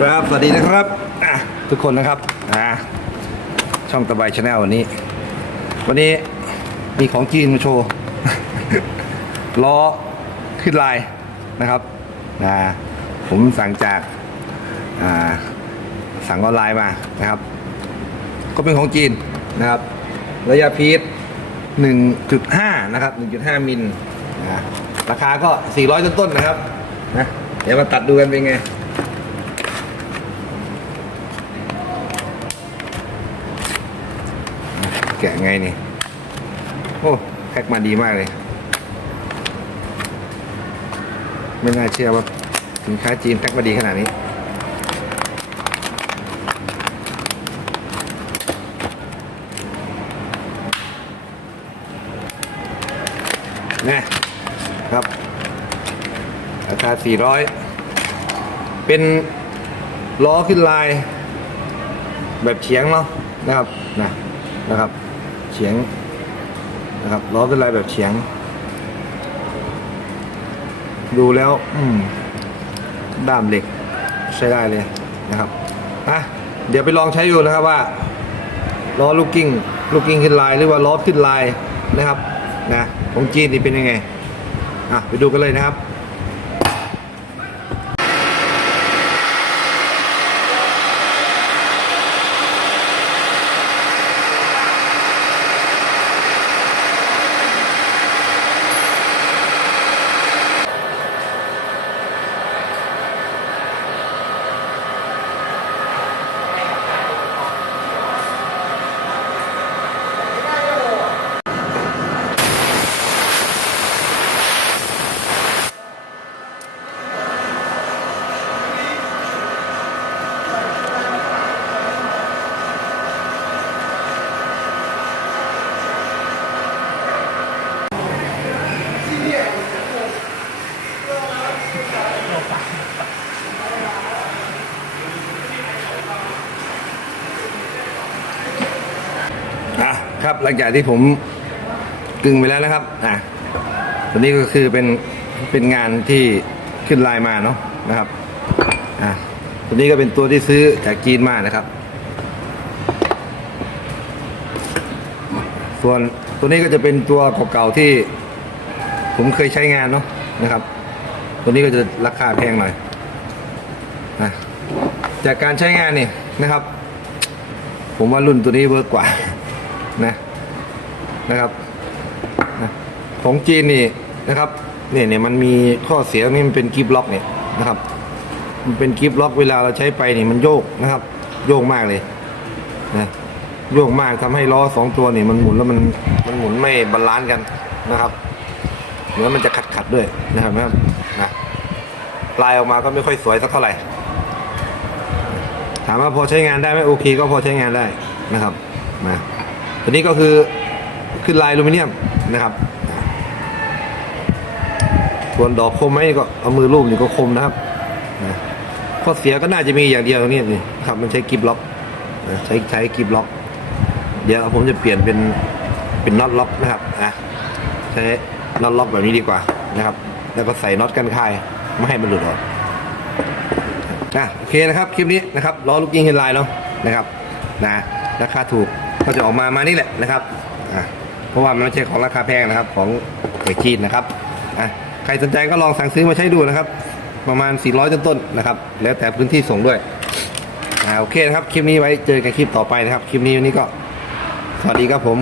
ครับ สวัสดีนะครับอะทุกคนนะครับอ่าช่องตะไบชาแนลวันนี้ วันนี้มีของจีนมาโชว์ล้อขึ้นลายนะครับอ่าผมสั่งจากอ่าสั่งออนไลน์มานะครับ ก็เป็นของจีนนะครับ ระยะพีท1.5 นะครับ 1.5 มิลอ่าราคาก็ 400 ต้นๆนะครับนะเดี๋ยวมาตัดดูกันเป็นไง แกะไงนี่ โอ้แพ็กมาดีมากเลย ไม่น่าเชื่อว่าสินค้าจีนแพ็กมาดีขนาดนี้ นะครับ ราคา 400 เป็นล้อขึ้นลายแบบเฉียงเนาะนะครับนะ นะครับเฉียงนะครับล้อขึ้นลายแบบเฉียง ดูแล้ว อืมด้ามเหล็กใช้ได้เลยนะครับอะเดี๋ยวไปลองใช้ดูนะครับว่าล้อลูกกิ้งลูกกิ้งขึ้นลายหรือว่าล้อขึ้นลายนะครับนะของจีนนี่เป็นยังไงอะไปดูกันเลยนะครับ ครับ หลังจากที่ผมกึ่งไปแล้วนะครับ อะตัวนี้ก็คือเป็นเป็นงานที่ขึ้นลายมาเนาะนะครับ อะตัวนี้ก็เป็นตัวที่ซื้อจากจีนมานะครับ ส่วนตัวนี้ก็จะเป็นตัวเก่าๆที่ ผมเคยใช้งานเนาะนะครับ ตัวนี้ก็จะราคาแพงหน่อยนะจากการใช้งานนี่นะครับ ผมว่ารุ่นตัวนี้เวิร์กกว่า นะนะครับนะของจีนนี่นะครับเนี่ยเนี่ยมันมีข้อเสียนี่มันเป็นกิฟล็อกเนี่ยนะครับ มันเป็นกิฟล็อกเวลาเราใช้ไปนี่มันโยกนะครับ โยกมากเลยนะโยกมากทำให้ล้อสองตัวนี่มันหมุนแล้วมันมันหมุนไม่บาลานซ์กันนะครับเหมือนมันจะขัดขัดด้วยนะครับนะครับนะลายออกมาก็ไม่ค่อยสวยสักเท่าไหร่ ถามว่าพอใช้งานได้ไหมโอเค ก็พอใช้งานได้นะครับมา ตัวนี้ก็คือขึ้นลายอลูมิเนียมนะครับ ส่วนดอกคมไหมก็เอามือลูบนี่ก็คมนะครับข้อเสียก็น่าจะมีอย่างเดียวตรงนี้นี่ครับมันใช้กิฟล็อกใช้ใช้กิฟล็อก เดี๋ยวผมจะเปลี่ยนเป็นเป็นน็อตล็อกนะครับนะใช้น็อตล็อกแบบนี้ดีกว่านะครับ แล้วก็ใส่น็อตกันคายไม่ให้มันหลุดออกอะโอเคนะครับคลิปนี้นะครับล้อลูกยิงเฮดไลน์เนาะนะครับนะราคาถูก ก็จะออกมามานี่แหละนะครับเพราะว่ามันไม่ใช่ของราคาแพงนะครับของเอกจีนนะครับใครสนใจก็ลองสั่งซื้อมาใช้ดูนะครับ ประมาณ 400ต้นๆนะครับ แล้วแต่พื้นที่ส่งด้วยอโอเคนะครับ คลิปนี้ไว้เจอกันคลิปต่อไปนะครับ คลิปนี้วันนี้ก็ สวัสดีครับผม